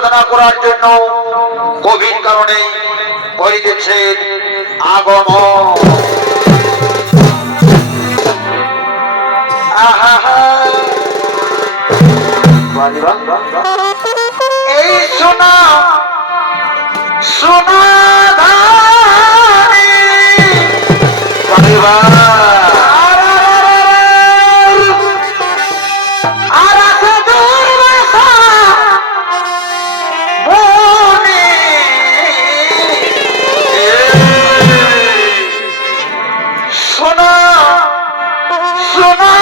সাধনা করার জন্য গভীর কারণে করিতেছেন আগমন। এই সোনা সোনা ধানি আর আছে দুর্বাসা মনে সোনা সোনা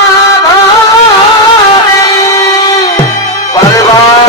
ধানি পরিবার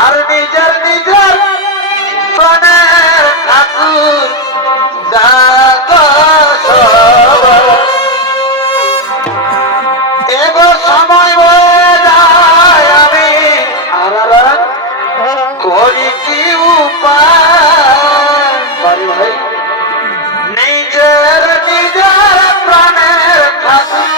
আর নিজের নিজের প্রাণের ঠাকুর এগো সময় বয়ে যায় আমি করি কি উপায় নিজের নিজের প্রাণের ঠাকুর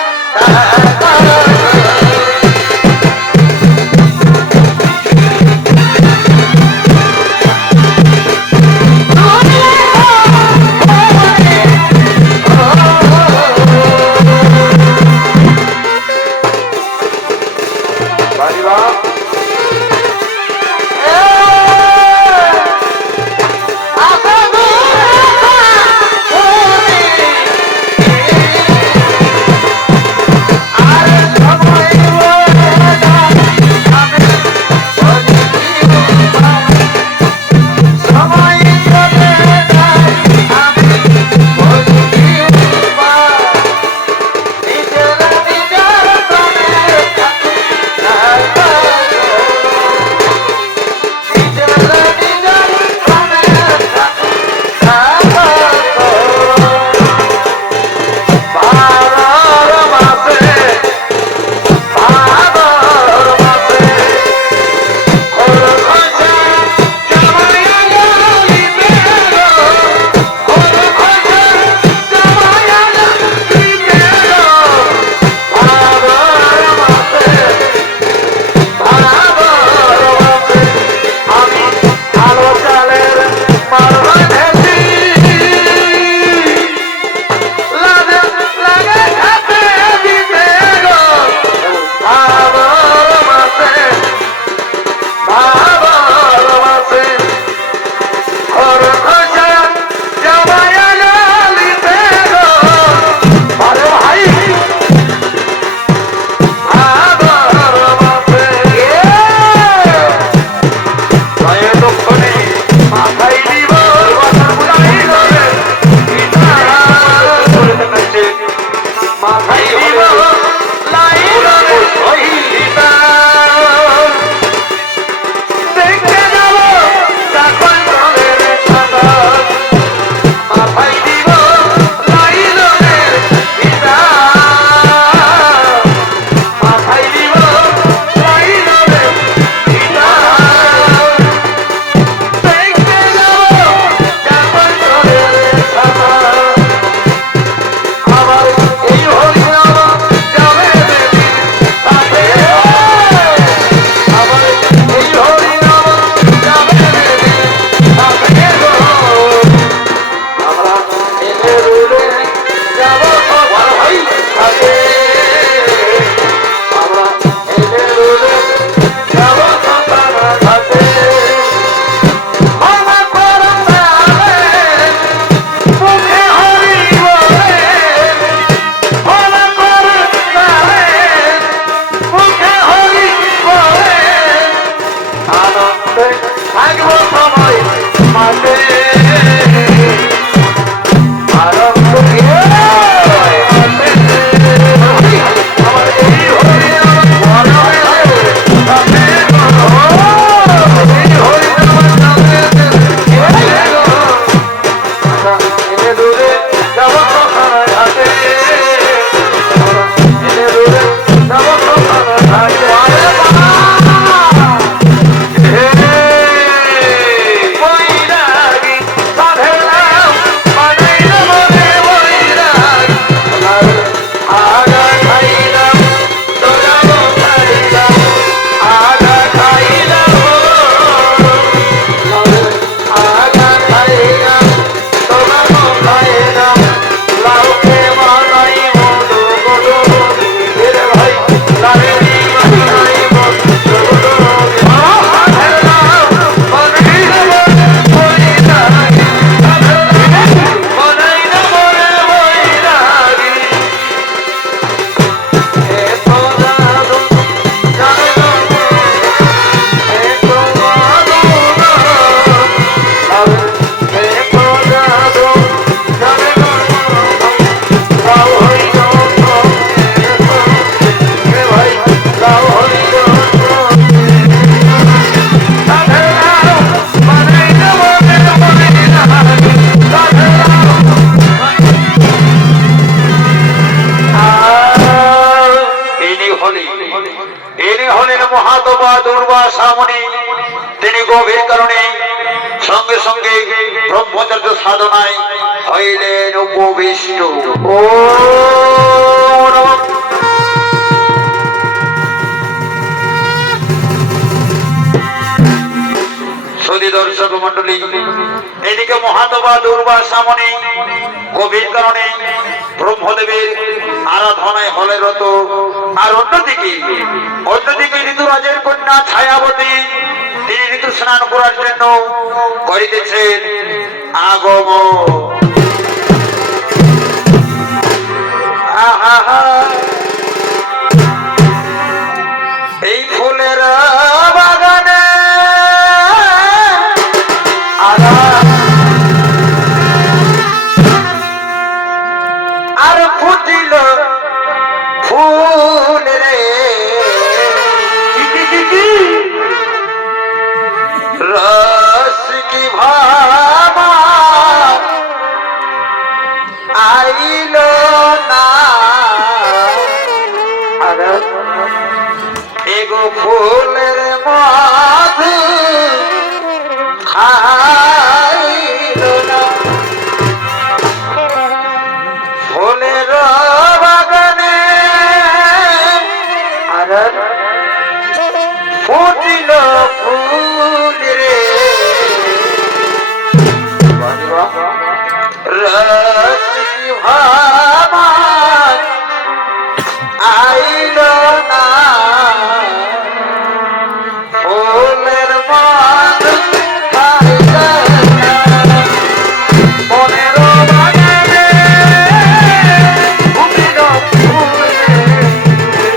আর দুর্বাসামণি তিনি গভীর কারণে সঙ্গে সঙ্গে ব্রহ্মচর্য সাধনায় হইলেন উপবিষ্ট। সুধী দর্শক মন্ডলী, এদিকে মহাত্মা দুর্বাসামণি গভীর কারণে ব্রহ্মদেবের আরাধনায় হলে রত, আর অন্যদিকে ঋতুরাজের কন্যা ছায়াবতী তিনি ঋতু স্নান করার জন্য করিতেছেন আগমন। এই ফুলের বাগানে আর ফুটিল ফুল রে, রস কি ভাবা আইল না, এগো ফুলের মধু খাইল না। ফুলের বাগানে আর ফুটিল ফুল রে, রস ভাবা আইল না, ফুলের মধু খাইল না। মনের বাগানে ফুটিল ফুল রে,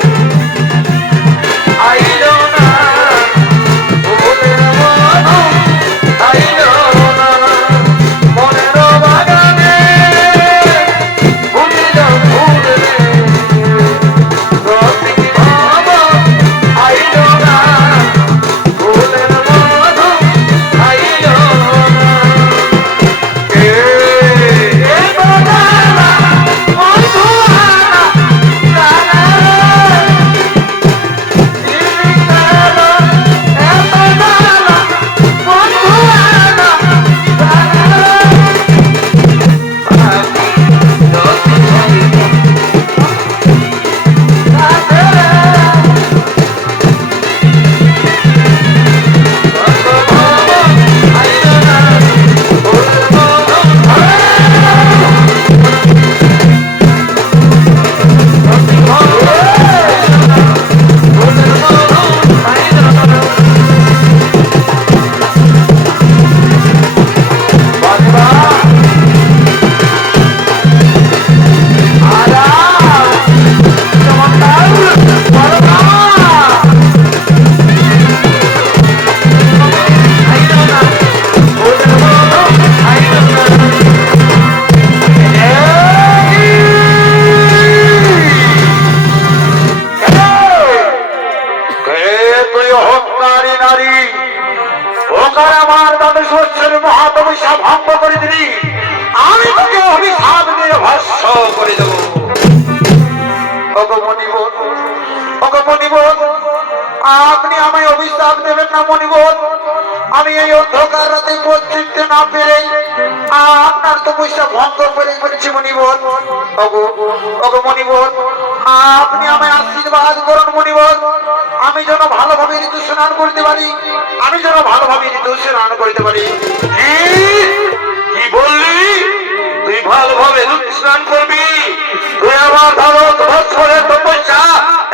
আইল না, ফুলের মধু খাইল না। মনের বাগানে ফুটিল ফুল রে, রস কি ভাবা আইল না, ফুলের মধু খাইল না। ভঙ্গ করে দিলি, আমি তোকে অভিশাপ দিয়ে ভস্ম করে দেবো। আপনি আমায় অভিশাপ দেবেন না মণিবর। আমি এই অন্ধকার রাতে পৌঁছতে না পেরে আপনার তপস্যা ভঙ্গ করে ফেলেছি মণিবর। মণিবর, আপনি আমায় আশীর্বাদ করুন মণিবর। আমি যেন ভালোভাবে ঋতু স্নান করতে পারি, আমি যেন ভালোভাবে ঋতু স্নান করতে পারি। কি বললি? তুই ভালোভাবে ঋতু স্নান করবি? তুই আমার ভারত বৎসরের তপস্যা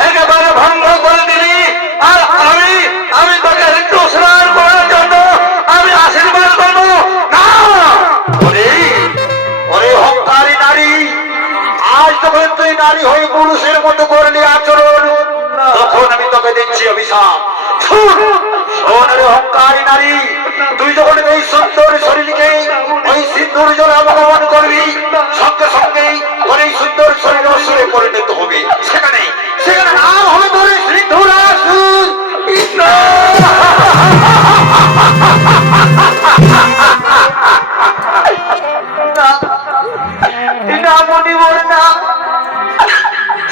একেবারে ভঙ্গ করে দিলি, আর আমি তোকে ঋতু স্নান করার জন্য আমি আশীর্বাদ করবো না? ওরে হংকারী নারী, আজ যখন তুই নারী হয়ে পুরুষের মতো করলি আচরণ, তখন আমি তোকে দিচ্ছি অভিশাপ। অহংকারী নারী, তুই যখন এই সুন্দর শরীরকে ওই সিন্দুর জলে অবগমন করবি, সঙ্গে সঙ্গেই তোর এই সুন্দর শরীর অসুরে পরিণত হবে। সেখানে নাম হবে তোর সিন্ধুরাসুর। না মনিবর না,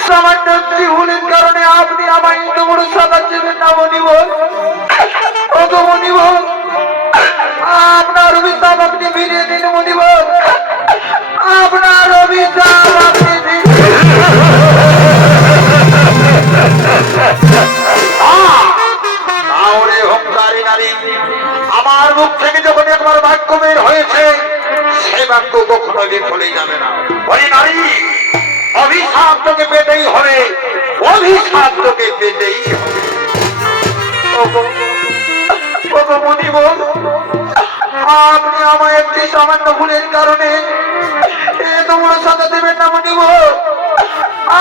সামান্য ত্রিভুলের কারণে আপনি আমায় এত বড় সাজা দেবেন না মনিবর। বাক্য কখনো বিফলে যাবে না। ওই নারী, অভিশাপ তোকে পেতেই হবে, অভিশাপ তোকে পেতেই হবে। আপনি আমার একটি সামান্য ভুলের কারণে তোমার সাথে দেবেন না মনিব,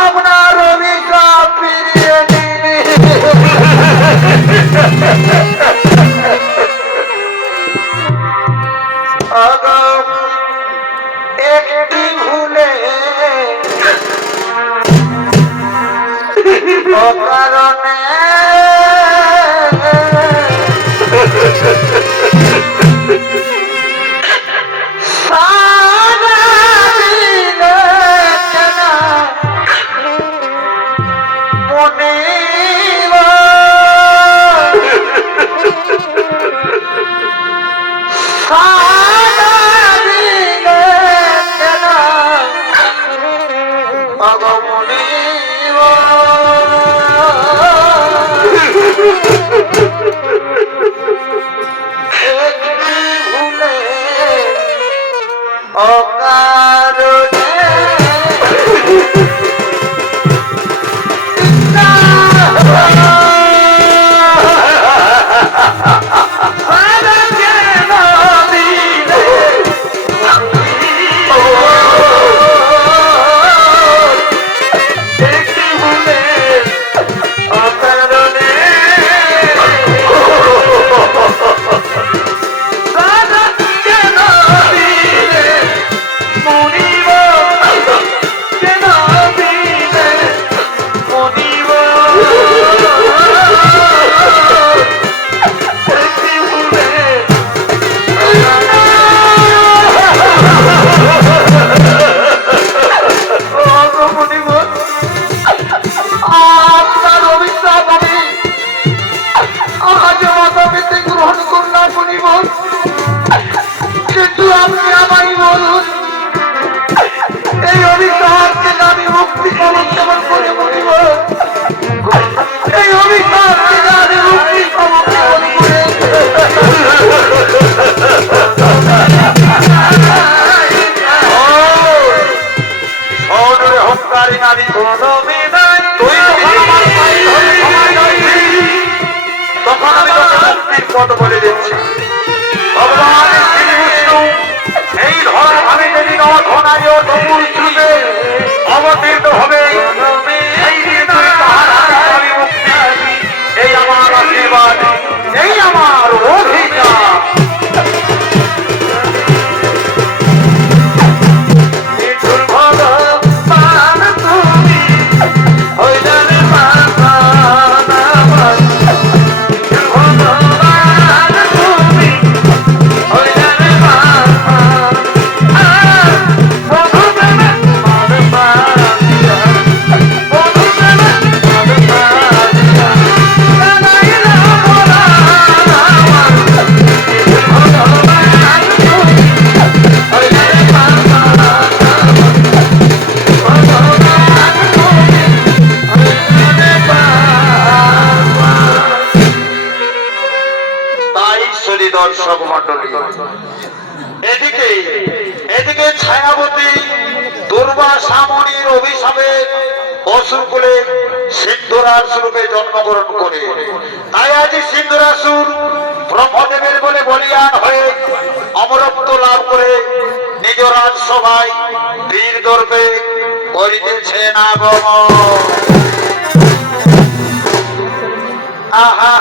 আপনার অভিশাপ ফিরিয়ে দিন। একটি ভুলে অকারণে সারা দিলে কেনা মনিব, সারা দিলে কেনা মনিব। একটি ভুলে অকারণে কিন্তু আপনি আমায় বলুন, এই অভিশাপ থেকে আমি মুক্তি পাবো কেমন করে মনিব? এই অভিশাপ থেকে আমি মুক্তি পাবো কেমন করে? অহংকারী নারী, তুই তখন আমি তোকে মুক্তির পথ বলে দিচ্ছি। ভগবান শ্রী বিষ্ণু এই ধরনের ভাবে যেদিন অধনারী ও তমুল রূপে অবতীর্ণ হবে, সেই দিন তুই তাহার হাতে পাবি মুক্তি। এই আমার আশীর্বাদ, এই আমার অভিশাপ। দর্শক মন্ডলী, এদিকে এদিকে ছায়াবতী দুর্বাসা মুনির অভিশাপে অসুরকুলে সিন্ধুরাসুর রূপে জন্মগ্রহণ করে, তাই আজ সিন্ধুরাসুর ব্রহ্মদেবের বলে বলিয়ান হয়ে অমরত্ব লাভ করে নিজ রাজসভায় বীর দর্পে করিতেছেন আগমন। আহা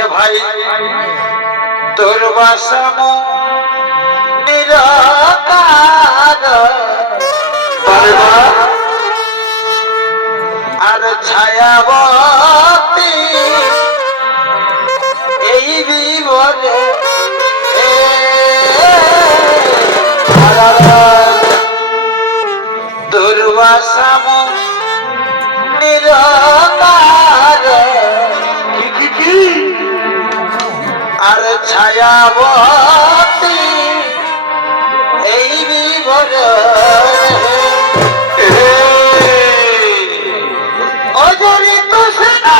এ ভাই দুর্বাসা মুনির আর ছায়াবতী এই বিবরে দুর্বাসা মুনির আর ছায়াবতী এই বিবরে অজরিত সেনা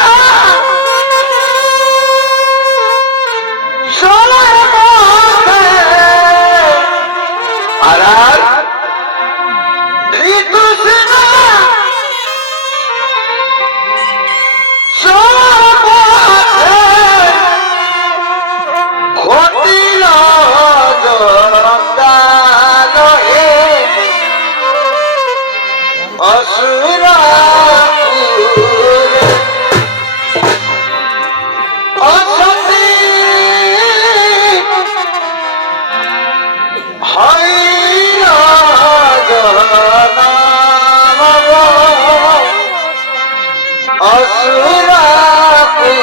সোনার হয় না জানা অসুরাপুরে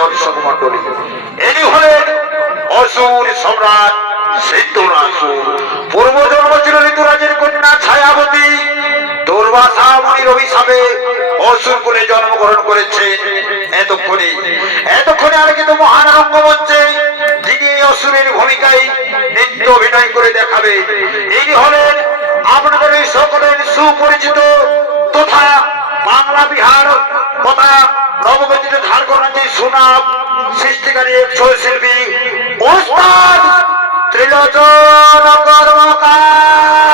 দর্শক মন্ডলী ইনি হলেন অসুর সম্রাট সিদ্ধরাসুর। পূর্বজন্ম ছিল ঋতুরাজের কন্যা ছায়াবতী। দুর্বাসা মুনির অভিশাপে অসুর কুলে জন্মগ্রহণ করেছেন। এতক্ষণে আলোকিত মহান রঙ্গমঞ্চে যিনি এই অসুরের ভূমিকায় নৃত্য অভিনয় করে দেখাবে ইনি হলেন আপনাদের এই সকলের সুপরিচিত তথা বাংলা বিহার তথা নবগঠিত ঝাড়খণ্ড সুনাম সৃষ্টিকারী ছৌ শিল্পী ওস্তাদ ত্রিলোচন কর্মকার।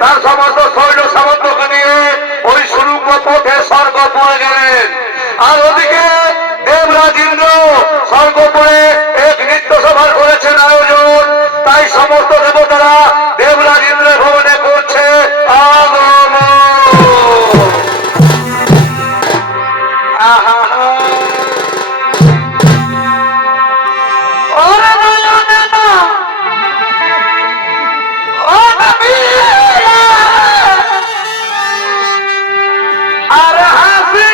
তার সমস্ত সৈন্য সামন্তকে নিয়ে ওই সুরঙ্গ পথে স্বর্গপুরে গেলেন। আর ওদিকে দেবরাজ ইন্দ্র স্বর্গপুরে এক নৃত্য সভার করেছেন আয়োজন। তাই সমস্ত দেবতারা দেবরাজ ইন্দ্রের ভবনে করছে আগমন। আহা ওরে নয়নে না ও নবী আর হাসি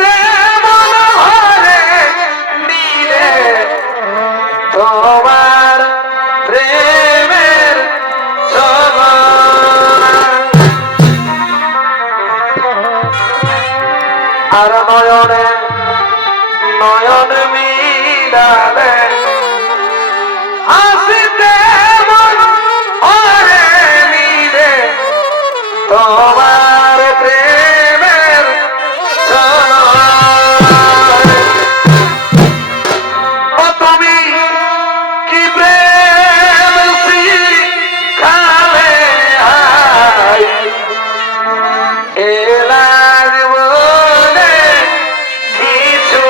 তেমন ভরে নিলে তোমার প্রেমের আর নয়নে নয়ন মিলালে হাসিতে মন ভরে নিলে তোমার প্রেমের ও তুমি কি প্রেম শিখালে এলার বলে কিছু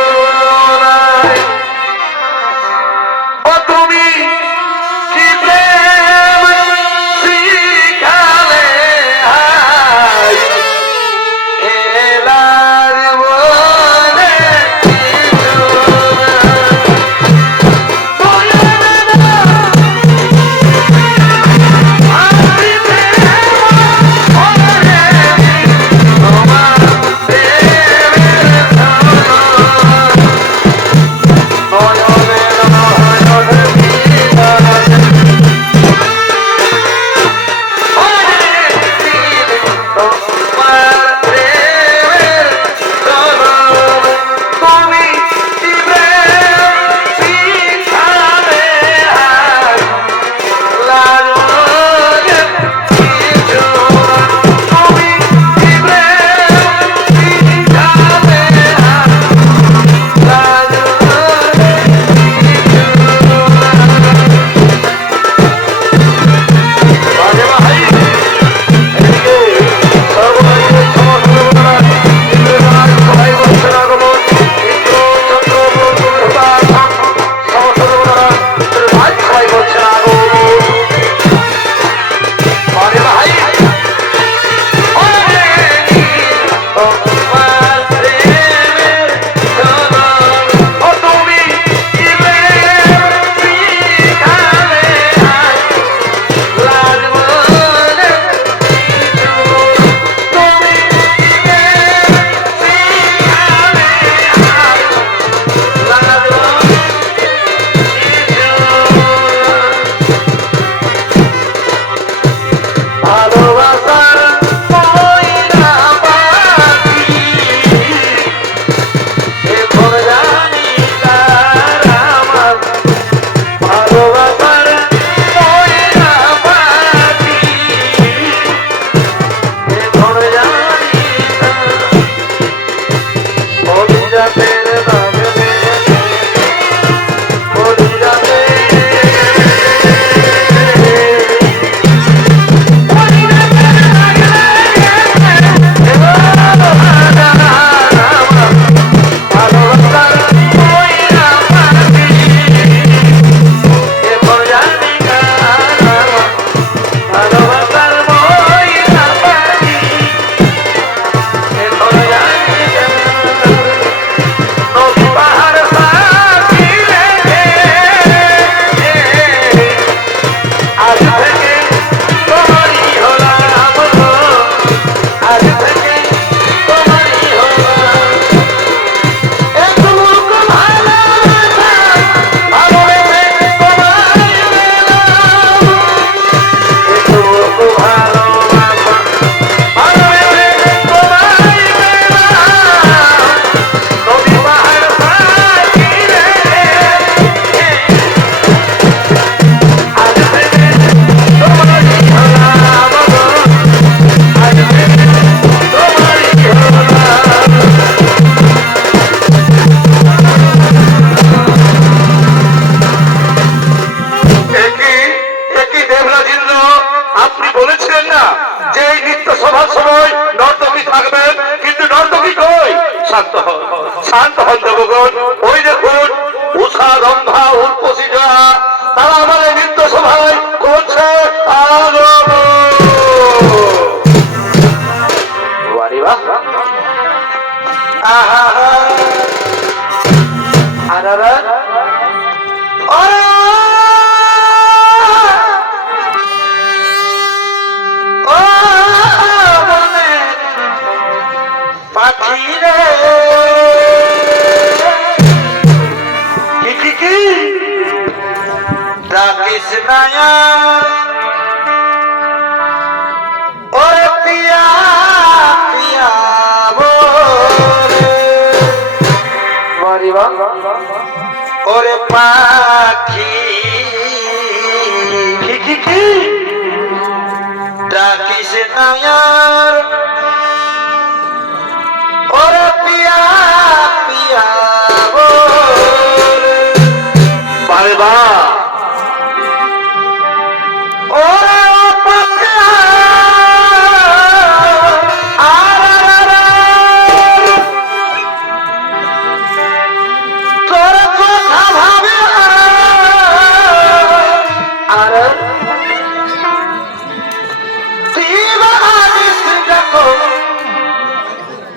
নাই শান্ত হন দেবগণ। ওই দেখুন উষা গন্ধা উর্বশীরা তারা আমাদের নৃত্য সভায় করছে আগমন। বাড়ি বাহ আহা আরারা পাখিরে কি ডাকিস নায়া ওরে পিয়া পিয়া বলে ওরে পাখি কি ডাকিস নায়ার ওরে পিয়া পিয়া বলে বারে বা ওরে পাখিয়া তোর কথা ভাবে আর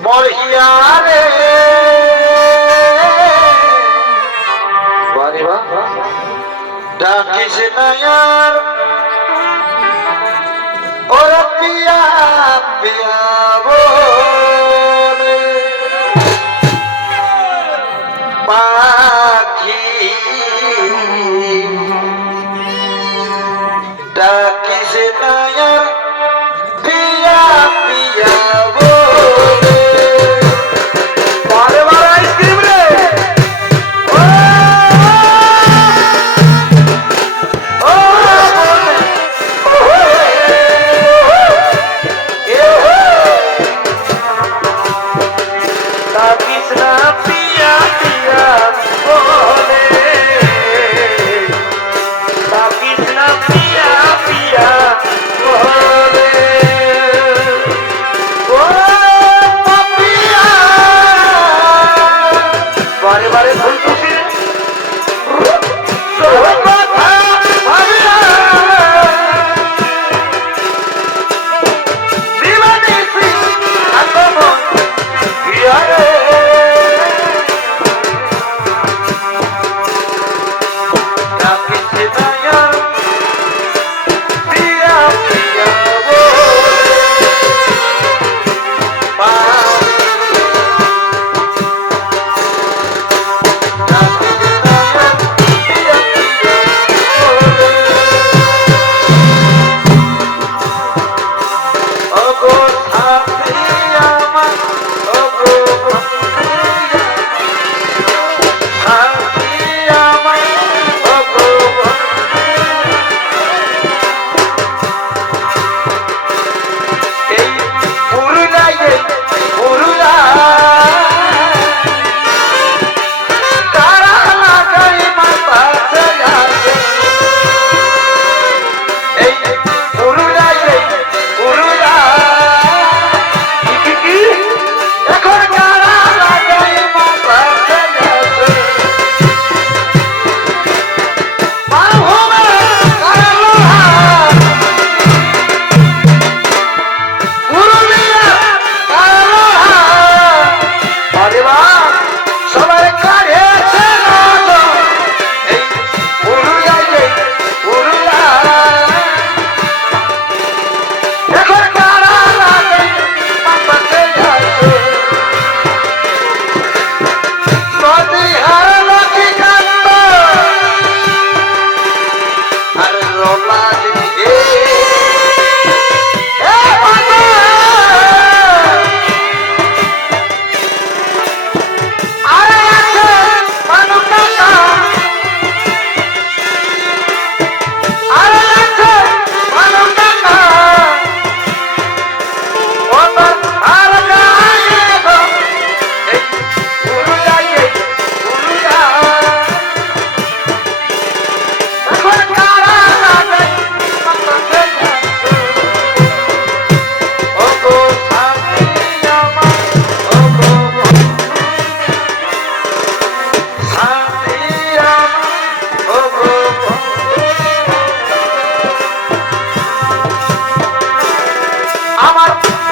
মরহিয়ারে ডাকিস নায়ার ওরে পিয়া পিয়া বলে পাখি ডাকিস নায়ার পিয়া পিয়া বলে বারে বারে আইসক্রিম রে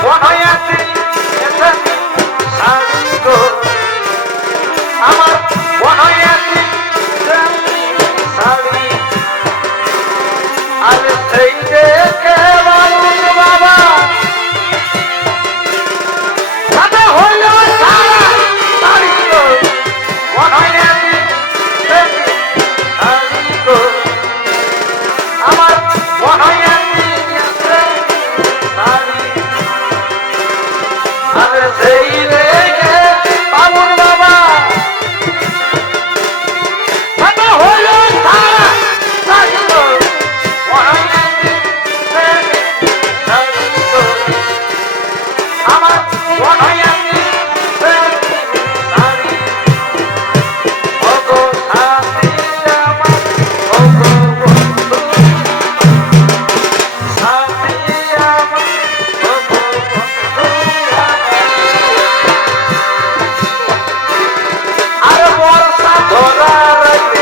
বনয়াতি শাড়ি গো আমার বনয়াতি শাড়ি আর সেই দেখে বাবা সাদা হইল সারা শাড়ি গো বনয়াতি শাড়ি গো আমার বনয়াতি শাড়ি আর সেই দেখে বাবুর বাবা সাদা হইল সারা শাড়ি গো বনয়াতি শাড়ি গো আমার বনয়াতি শাড়ি ওগো শাড়ি আমার ওগো বন্ধু শাড়ি আমার ওগো বন্ধু আর বর্ষা ধরা রাখবে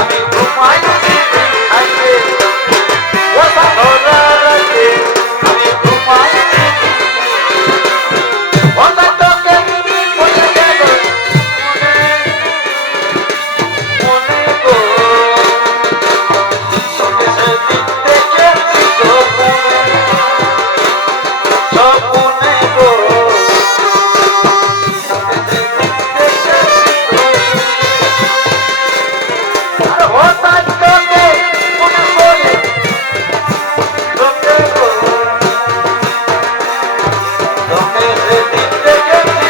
আমি ঘুমাইছি খাইবে বর্ষা ধরা রাখবে আমি ঘুমাইছি বর্ষা তোকে বলে গেল মনে গো তোকে সেদিন দেখেছি স্বপ্নে গো আর হঠাৎ তোকে মনে পড়ে তোকে গো তোকে সেদিন দেখেছি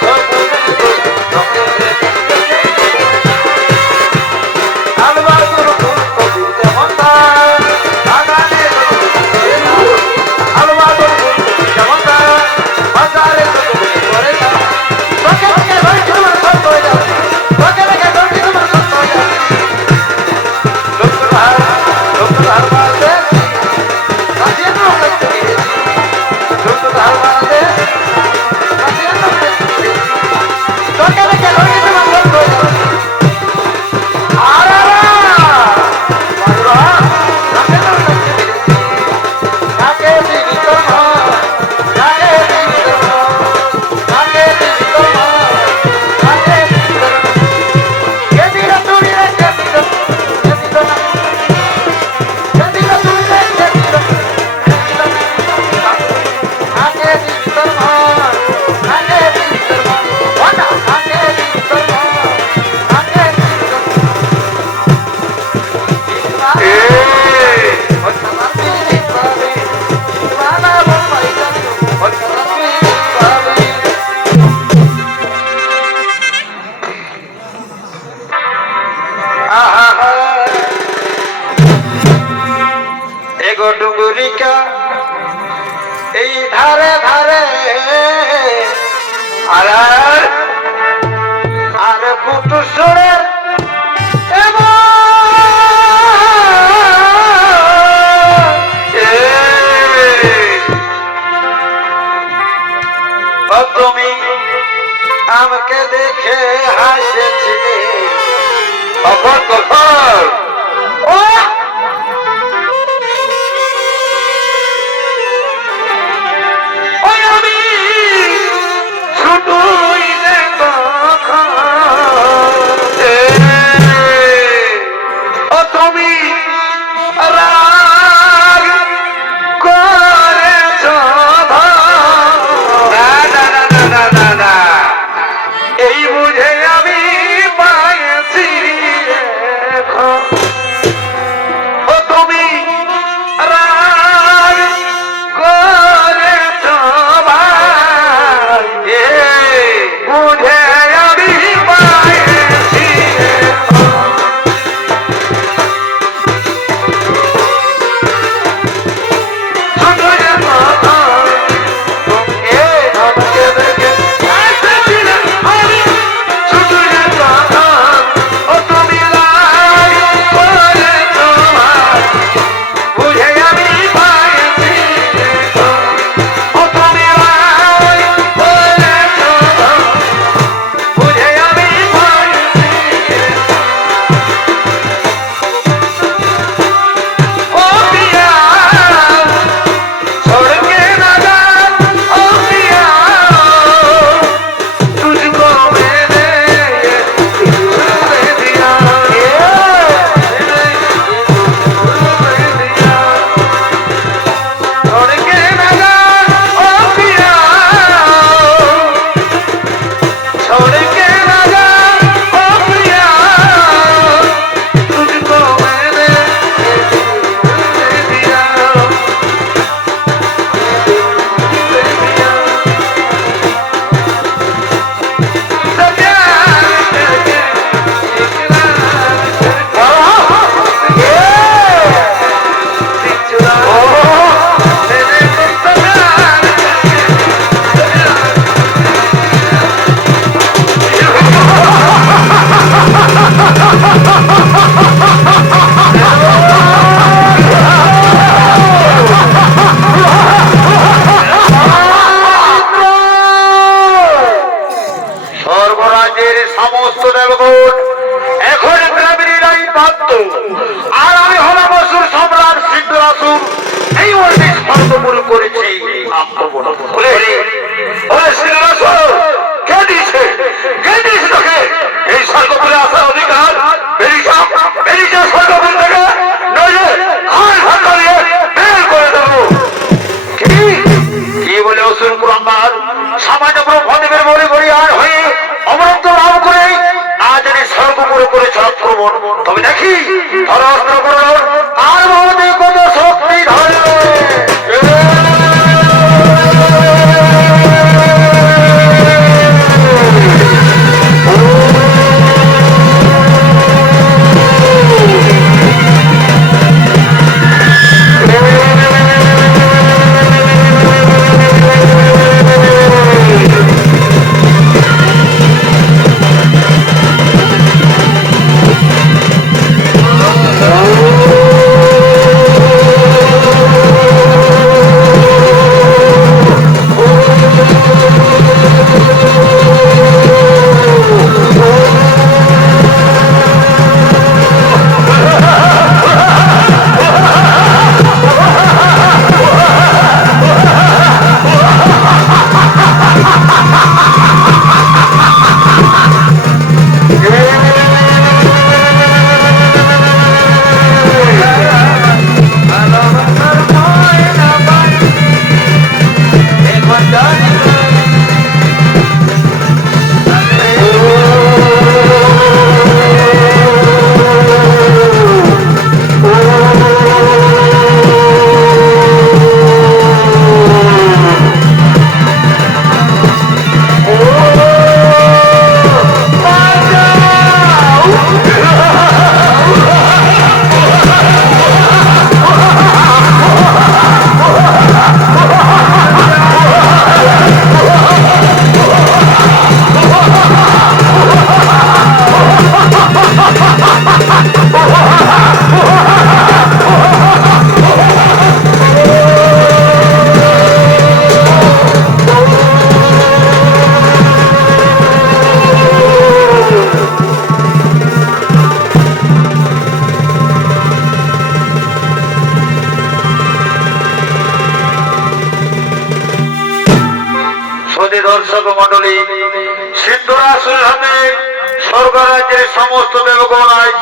স্বপ্নে গো তোকে সেদিন দেখেছি আলবার গুলো কবি যেমন বাগানে আলবার গুলো যেমন বাজারে করে না তোকে তোকে ধরে তোমার সত্য হয়ে যাবে তোকে তোকে ধরে তোমার সত্য হয়ে যাবে লোকধার মারবে কাজে না লাগতে লোকধার মারবে কাজে না লাগতে তোকে তোকে ধরে তোমার সত্য হয়ে যাবে আরে বাবা কাজে না লাগতে কাকে দিবি তোর মা কাকে দিবি তোর মা কাকে দিবি তোর মা কাকে দিবি তোর মা কে দিরা তুই রে কে দিরা কে দিরা তুই রে কে দিরা কাকে দিবি তোর মা কাকে দিবি তোর মা ওটা কাকে দিবি তোর মা কাকে দিবি তোর মা এগো ডুঙ্গুরিকা এই ধারে ধারে আর আর কুটুসুরের তুমি আমাকে দেখে হাসেছিলে কখন কখন ও ওই আমি শুধুই ও তুমি রাগ করেছ না এই বুঝে আমি পাইছি এখন হরস্ত্র করো আর মধ্যে কত শক্তি ধরে দর্শক মন্ডলী সিদ্ধরাসুরের হাতে স্বর্গরাজ্যের সমস্ত দেবগণ আজ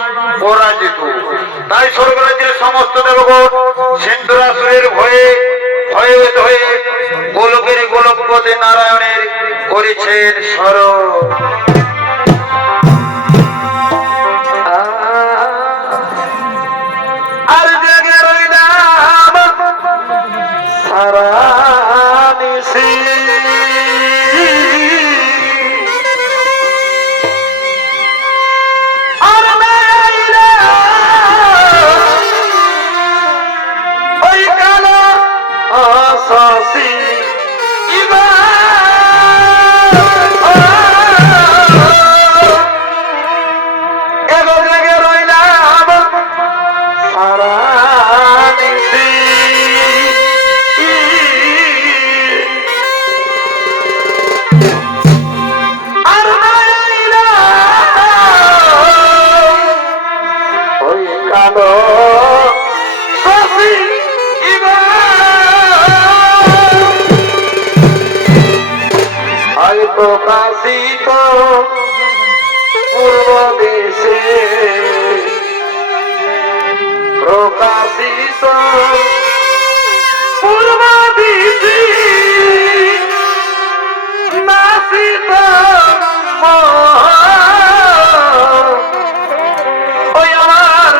পরাজিত। তাই স্বর্গরাজ্যের সমস্ত দেবগণ সিদ্ধরাসুরের ভয়ে ভয়ভীত হয়ে গোলকের গোলকপতি নারায়ণের করেছেন স্মরণ। আর জেগে রইলাম সারা নিশি প্রকাশিত পূর্ব দেশে প্রকাশিত পূর্ব দেশে নাসিত ওই আমার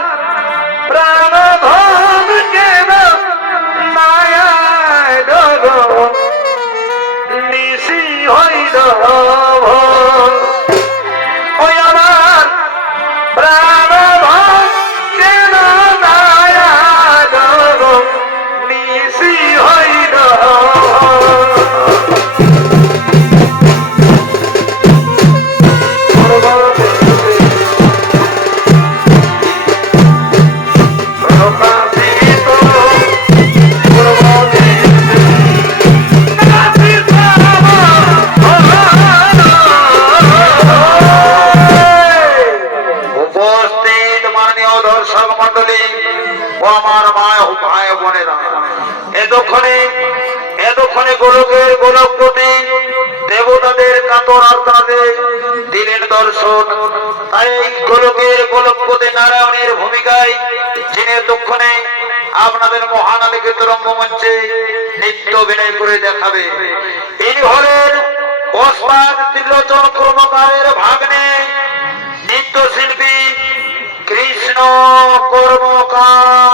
প্রাণ ধন কেন মায়ায় ডগ নিশি হইল ওই আমার প্রাণ ধন কেন মায়ায় ডগ নিশি হইল এতক্ষণে গোলকের গোলকপতি দেবতাদের কাতর আর্তনাদে দিলেন দর্শন। তাই গোলকের গোলকপতি নারায়ণের ভূমিকায় যিনি এতক্ষণে আপনাদের মহানালিকে রঙ্গমঞ্চে নৃত্য অভিনয় করে দেখাবে, ইনি হলেন ওস্তাদ ত্রিলোচন কর্মকারের ভাগ্নে নৃত্যশিল্পী কৃষ্ণ কর্মকার।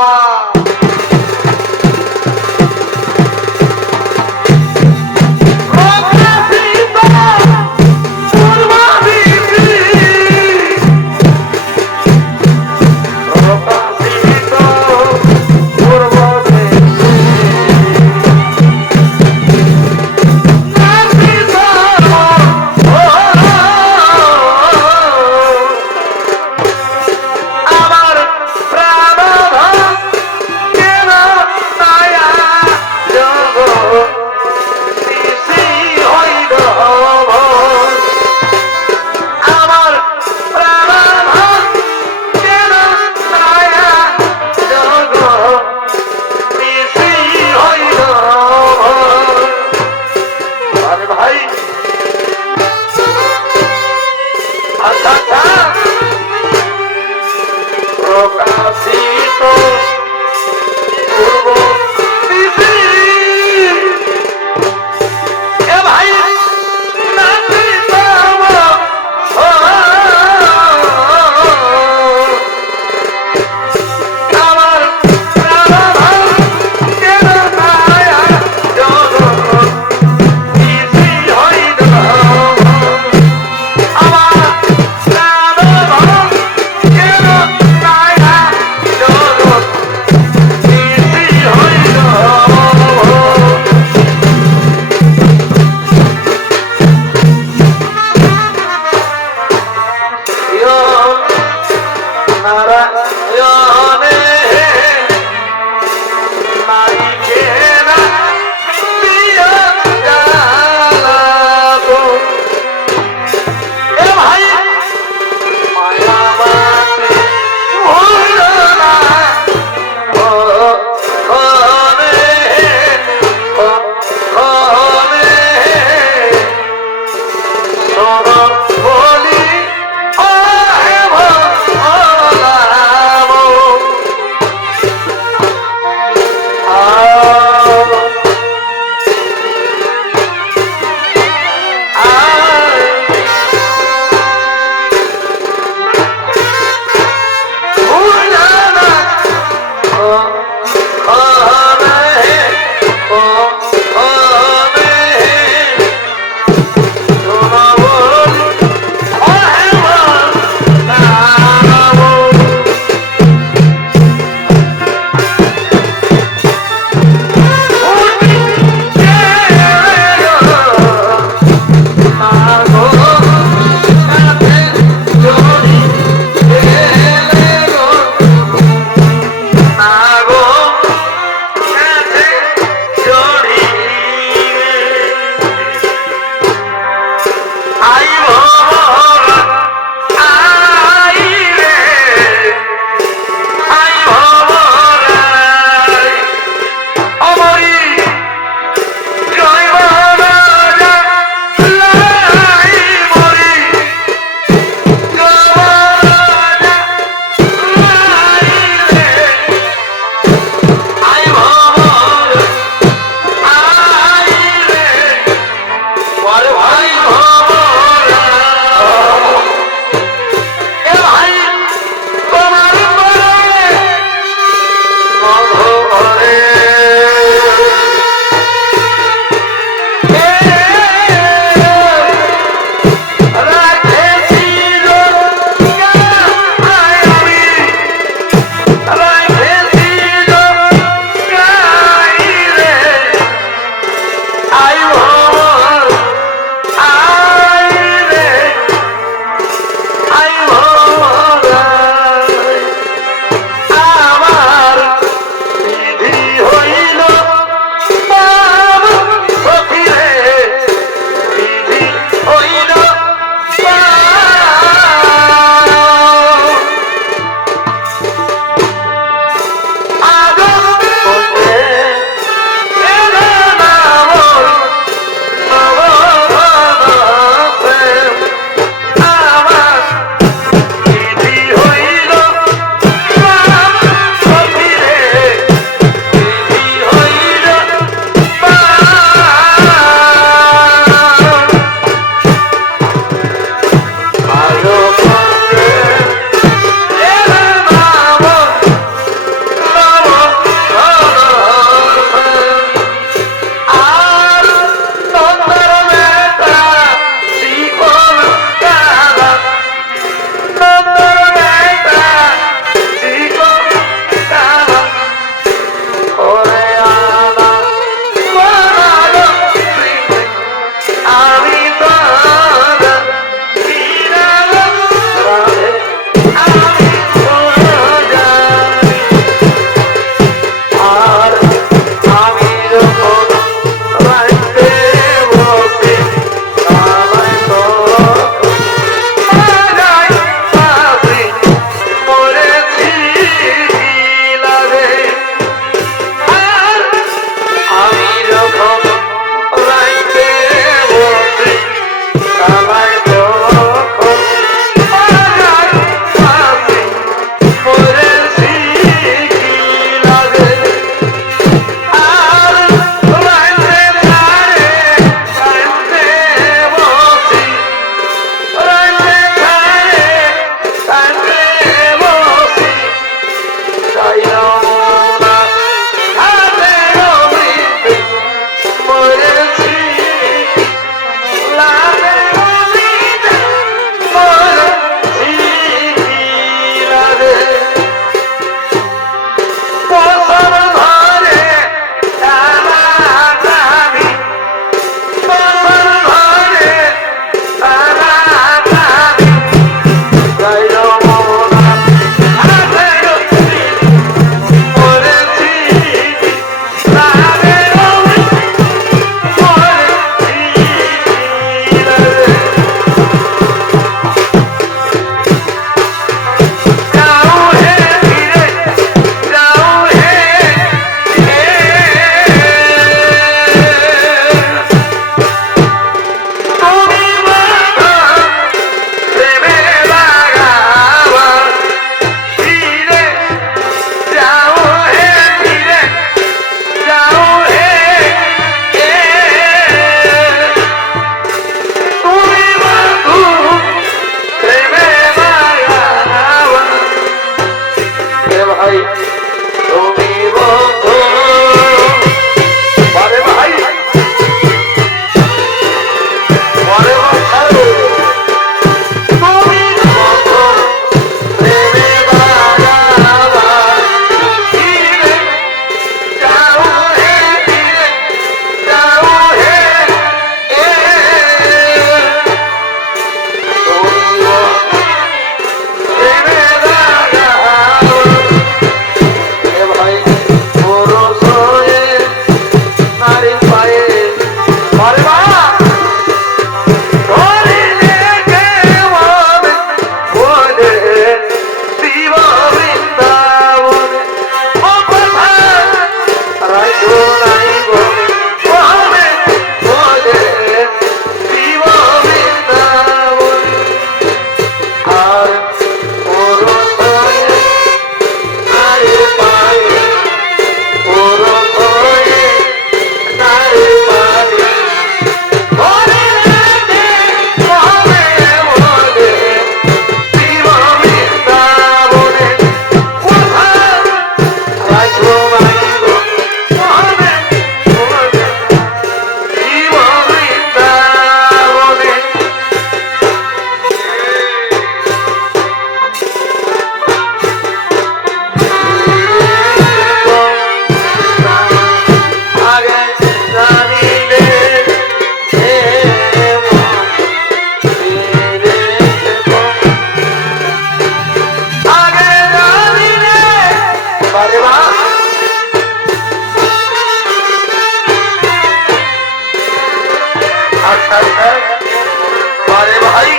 আরে ভাই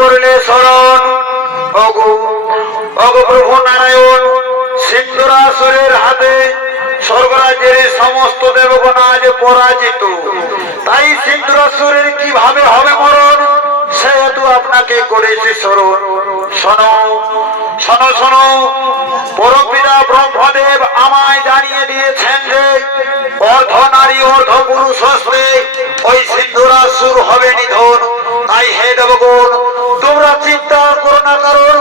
করলে শরণ ওগো ওগো প্রভু নারায়ণ সিন্ধুরাসুরের হাতে স্বর্গরাজ্যের সমস্ত দেবগণ আজ পরাজিত তাই সিন্ধুরাসুরের কিভাবে হবে মরণ সেহেতু আপনাকে করেছি স্মরণ শোনো শোনো শোনো পরমপিতা ব্রহ্মদেব আমায় জানিয়ে দিয়েছেন যে অর্ধ নারী অর্ধ পুরুষ হস্তে ওই সিন্ধুরাসুর হবে নিধন তাই হে দেবগণ তোমরা চিন্তা করো না কারণ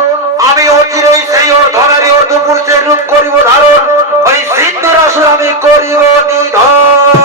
আমি অচিরেই সেই অর্ধ নারী অর্ধ পুরুষের রূপ করিব ধারণ ওই সিন্ধুরাসুর আমি করিব নিধন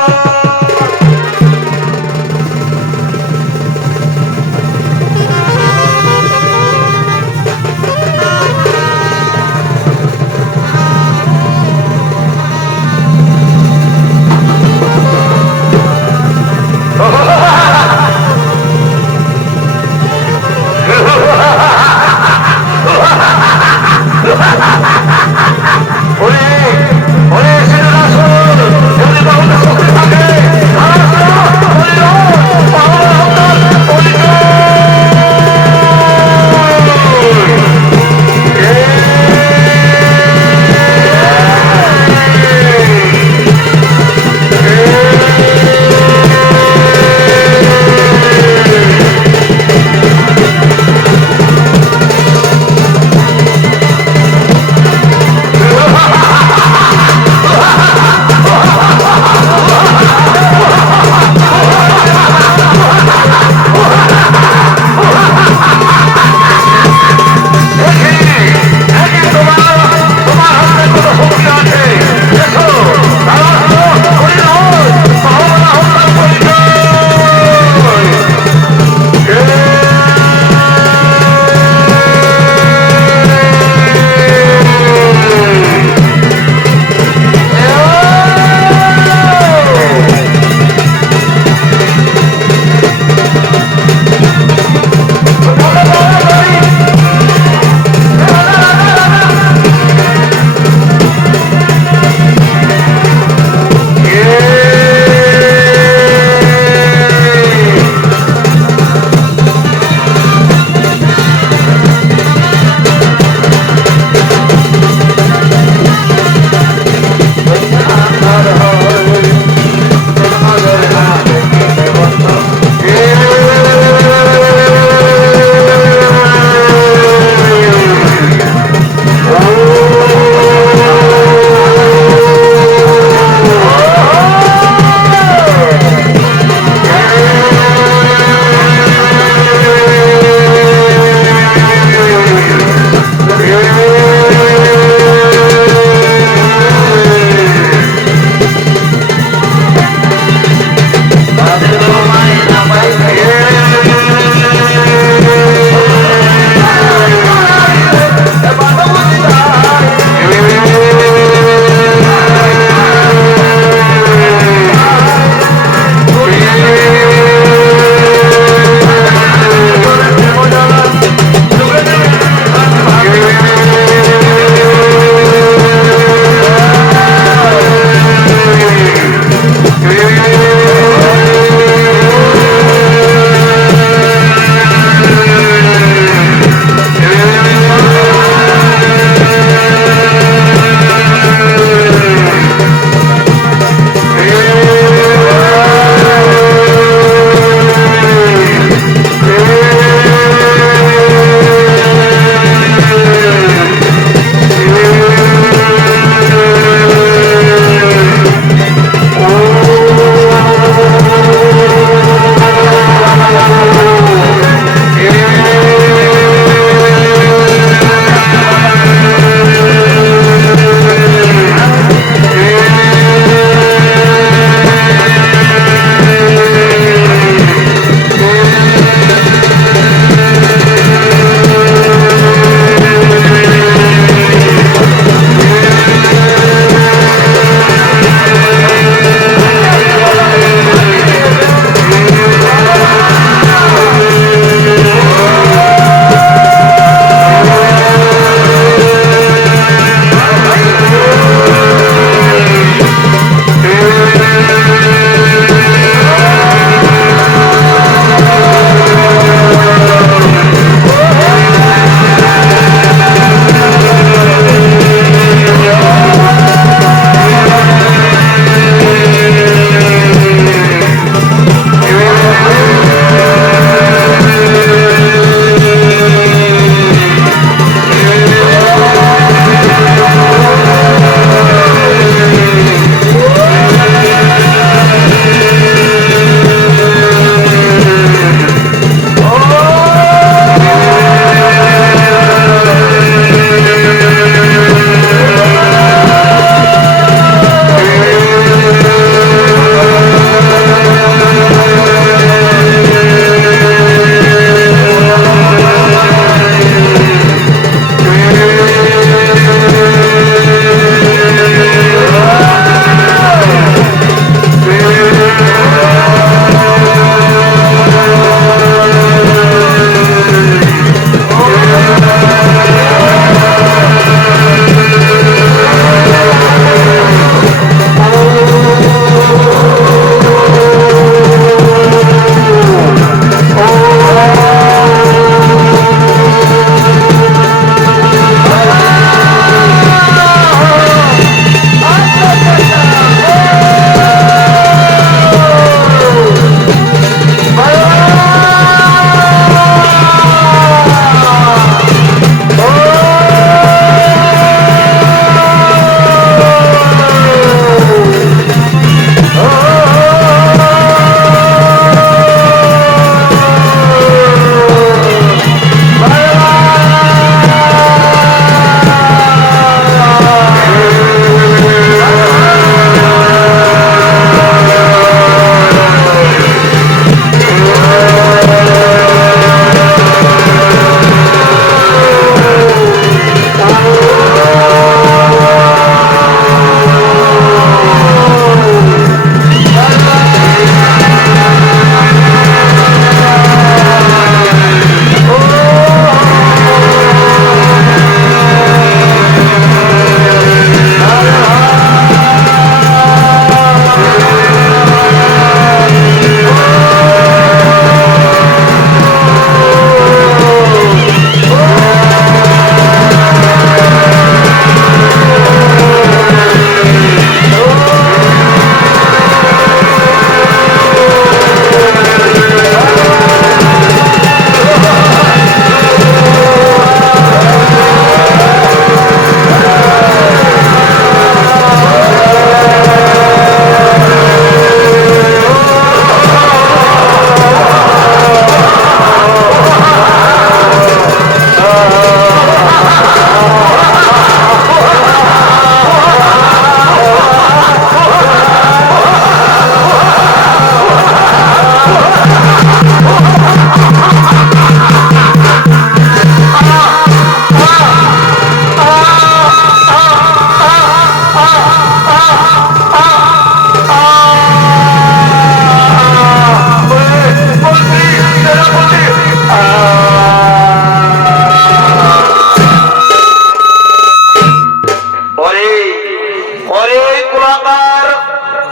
কুলাঙ্গার,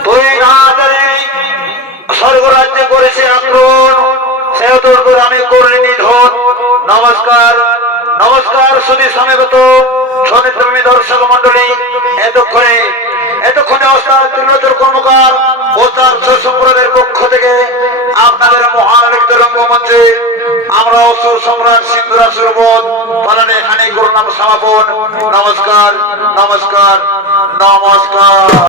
তুই না জানি স্বর্গরাজ্যে করেছে আক্রমণ, সেহেতু তোর আমি করলি নিধন। নমস্কার নমস্কার সুধী সমবেত সনিপ্রেমী দর্শক মন্ডলী, এতক্ষণে ওস্তাদ ত্রিলোচন কর্মকার ও তার সম্প্রদায়ের পক্ষ থেকে আপনাদের মহানলিত রঙ্গমঞ্চে আমরা অসুর সম্রাট সিন্ধুরা সুরবোধ পালনে এখানেই করলাম সমাপন। নমস্কার নমস্কার নমস্কার।